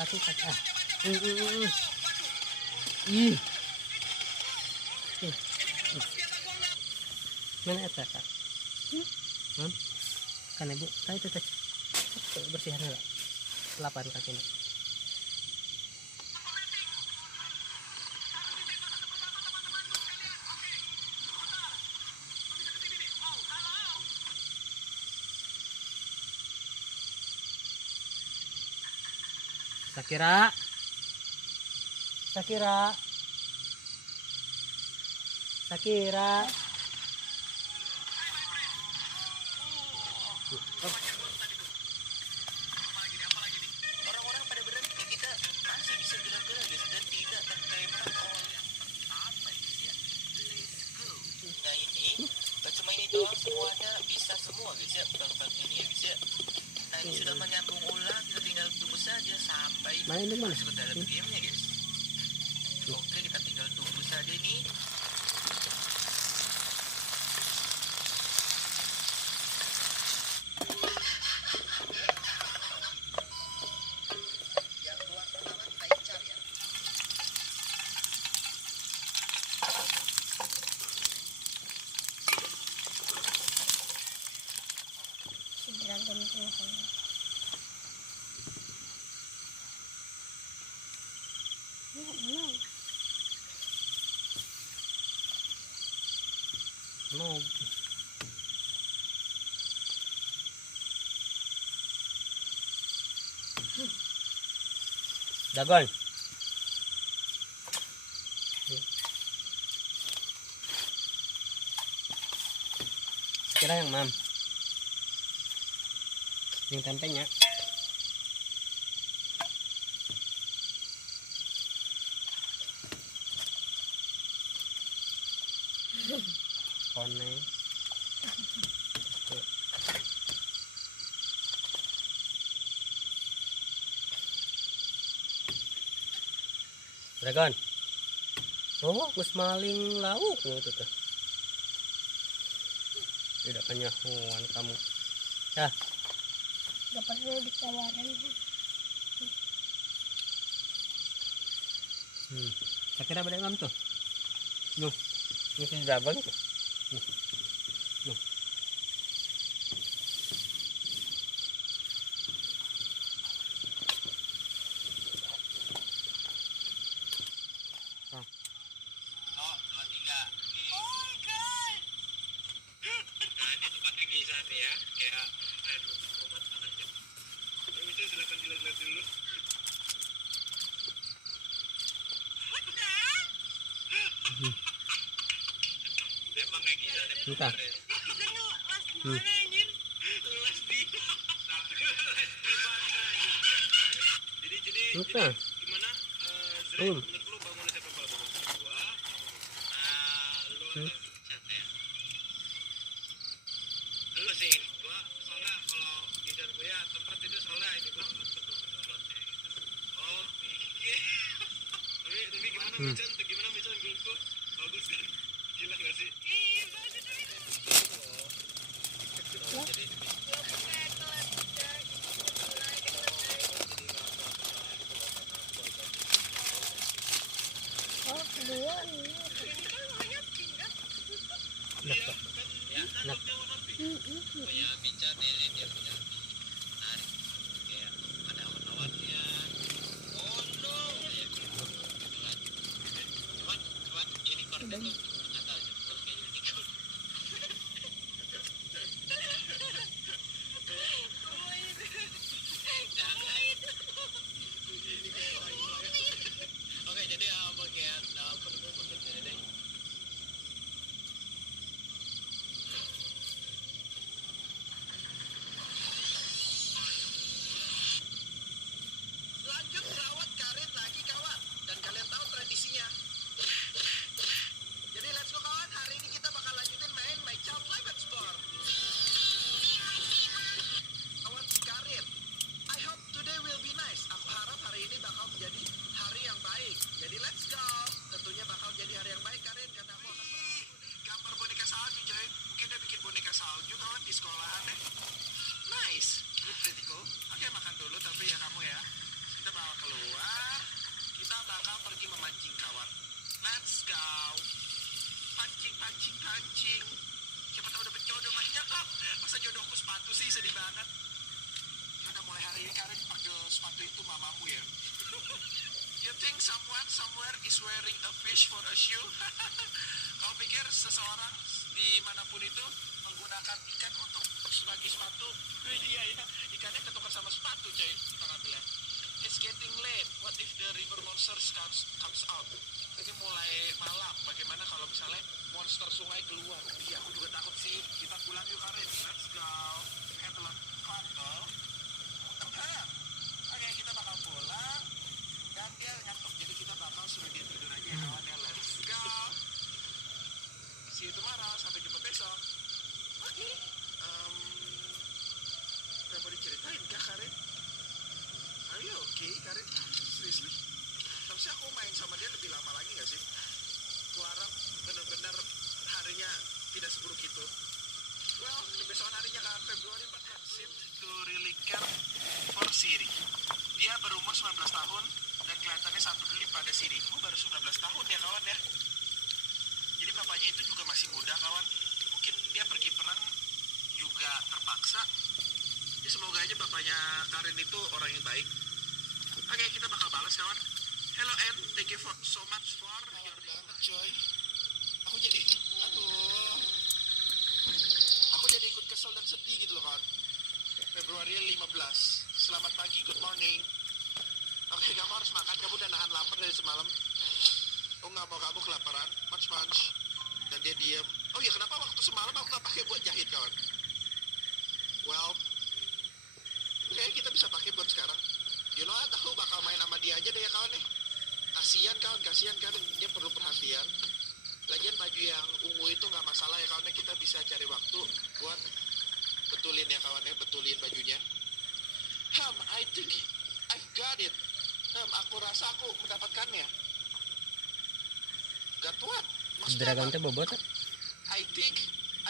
kaki ah. Ih. Mana eta kak? Kan ibu, kayak itu bersihan lah. 8 kaki ini. Sakira, Sakira, Sakira. Orang-orang pada berhenti, kita masih bisa gerak-gerak guys dan tidak tertembak oleh apa itu ya. Let's go. Nah ini cuma ini doang semuanya bisa semua guys ya, bang ini ya guys ya. Nah ini sudah menyambung ulang, kita tinggal tunggu saja sampai masuk ke dalam gamenya guys. Oke, kita tinggal tunggu saja ini. No. Dagon. Kira yang mam. Yang tempenya. Kone. Dragon. Oh, gus maling lauk itu tuh. Tidak penyahuan kamu. Ya. Gak perlu ditawarin. Saya kira pada imam tuh. Nuh, ini si Dragon tuh. Nuh. Ya, kayak pemanasan aja. Bisa silakan dilihat dulu. Emang kayak gila deh. Entah. Jadi Entah. gimana? Menurut lu bangunnya siapa bangun gua? Lu chat ya. Lu sih gua soalnya kalau ngejar gua ya tempat itu soalnya ini gua oh iya. Tapi gimana Mican? Gimana Mican menurutku? Bagus kan? Gila gak sih? Iya bagus. Jadi Oh, kedua ini. punya Mican ini dia punya menarik kayak ada awan-awannya. Oh no kayak gitu lagi. Cuman unicorn itu nggak tahu jempol kayak unicorn. Oke jadi bagian penuh bekerja deh. jodohku sepatu sih, sedih banget. Ya udah mulai hari ini Karin panggil sepatu itu mamamu ya. You think someone somewhere is wearing a fish for a shoe? Kau pikir seseorang dimanapun itu menggunakan ikan untuk sebagai sepatu? Iya ya, ikannya ketukar sama sepatu coy. Kita ngambilnya. It's getting late. What if the river monsters comes out? Ini mulai malam. Bagaimana kalau misalnya monster sungai keluar? Iya, aku juga takut sih. Kita pulang yuk Karin. Let's go. Have a fun though. Oke, kita bakal pulang. Dan dia ngantuk, jadi kita bakal suruh dia tidur aja ya kawan ya. Let's go. See you tomorrow. Sampai jumpa besok. Oke. Udah mau diceritain gak Karin? Are you okay Karin? Seriously? Harusnya aku main sama dia lebih lama lagi gak sih? Aku harap benar-benar harinya tidak seburuk itu. Well, kebesokan harinya kan Februari 14 seemed to really care for Siri. Dia berumur 19 tahun dan kelihatannya sangat peduli pada Siri. Oh, baru 19 tahun ya kawan ya. Jadi bapaknya itu juga masih muda kawan. Mungkin dia pergi perang juga terpaksa. Jadi semoga aja bapaknya Karin itu orang yang baik. Oke, kita bakal balas kawan. Hello Ann, thank you so much for your banget coy. Aku jadi, aku jadi ikut kesel dan sedih gitu loh kawan. Februari 15. Selamat pagi, good morning. Oke, kamu harus makan, kamu udah nahan lapar dari semalam. Oh nggak mau kamu kelaparan, munch. Dan dia diem. Oh ya kenapa waktu semalam aku nggak pakai buat jahit kawan? Well, oke, kita bisa pakai buat sekarang. You know, aku bakal main sama dia aja deh ya kawan ya. Kasian kawan, dia perlu perhatian. Lagian baju yang ungu itu nggak masalah ya kawan ya, kita bisa cari waktu buat betulin ya kawan ya, betulin bajunya. I think I've got it. Aku rasa aku mendapatkannya. Got what? Maksudnya Dragon apa? teh bobot. I think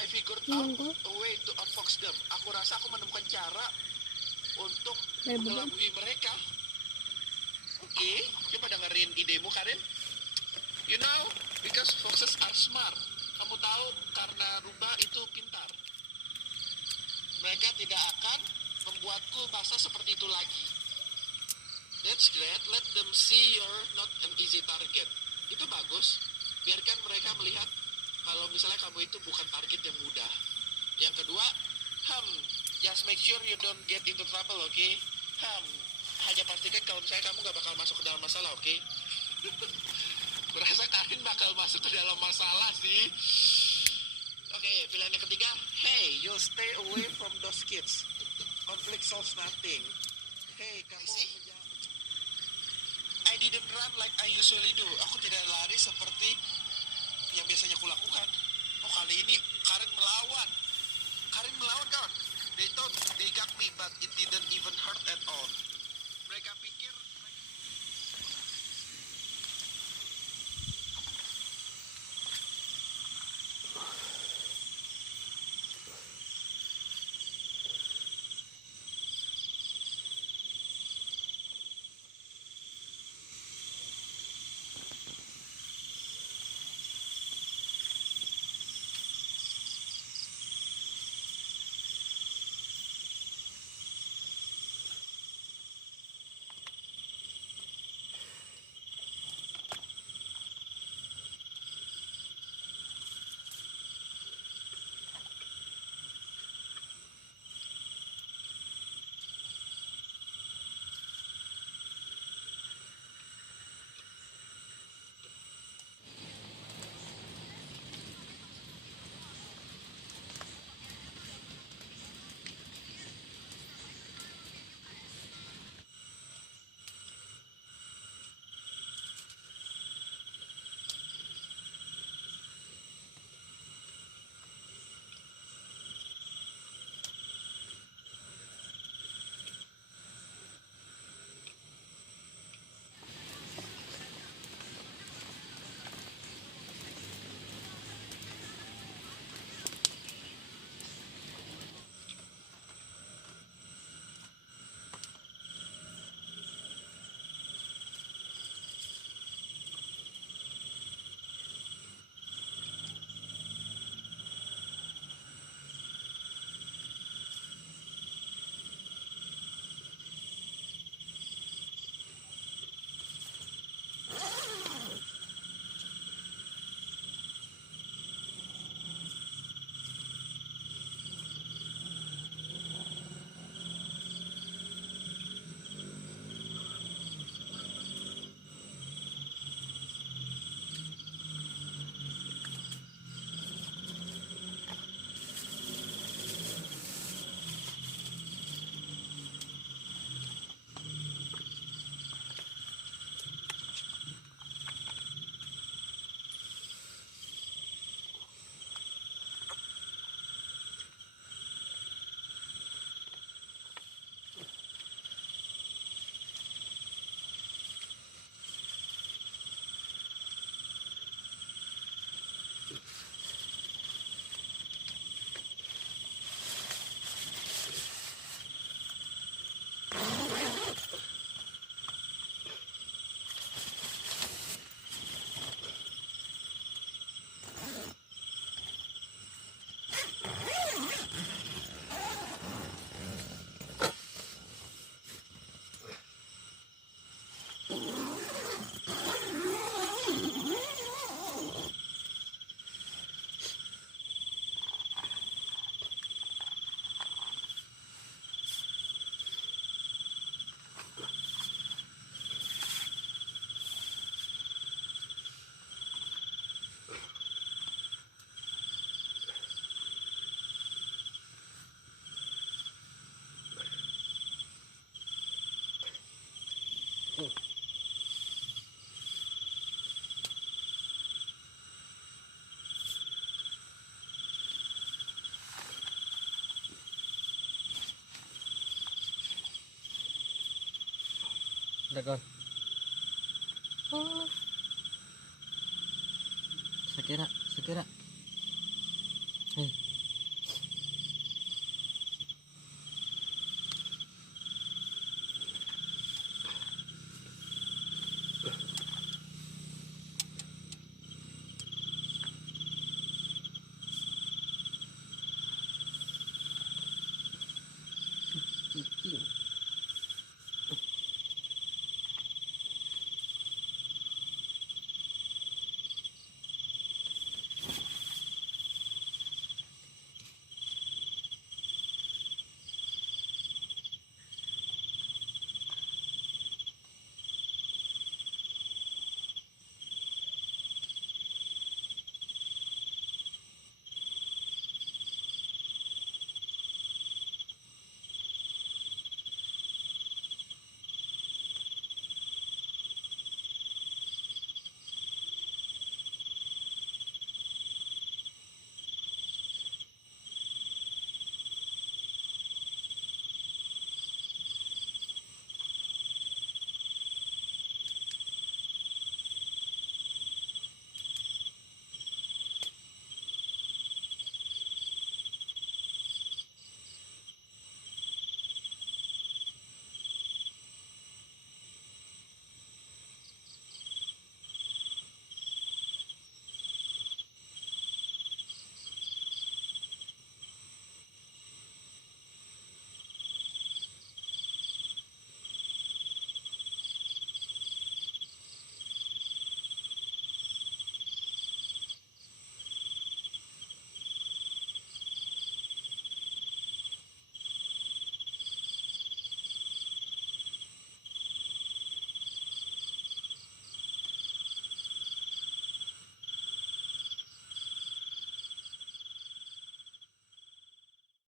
I figured out a way to outfox them. Aku rasa aku menemukan cara untuk mengelabui mereka. Oke, coba dengerin idemu Karin. You know, because foxes are smart. Kamu tahu karena rubah itu pintar. Mereka tidak akan membuatku basah seperti itu lagi. That's great. Let them see you're not an easy target. Itu bagus. Biarkan mereka melihat kalau misalnya kamu itu bukan target yang mudah. Yang kedua, just make sure you don't get into trouble, okay? Hanya pastikan kalau misalnya kamu gak bakal masuk ke dalam masalah, okay? Berasa Karin bakal masuk ke dalam masalah sih. Oke, pilihan yang ketiga, hey, you stay away from those kids. Conflict solves nothing. Hey, kamu I didn't run like I usually do. Aku tidak lari seperti yang biasanya aku lakukan. Oh, kali ini Karin melawan. Karin melawan kawan. They thought they got me, but it didn't even hurt at all. Mereka pikir kawan. Oh. Sekira.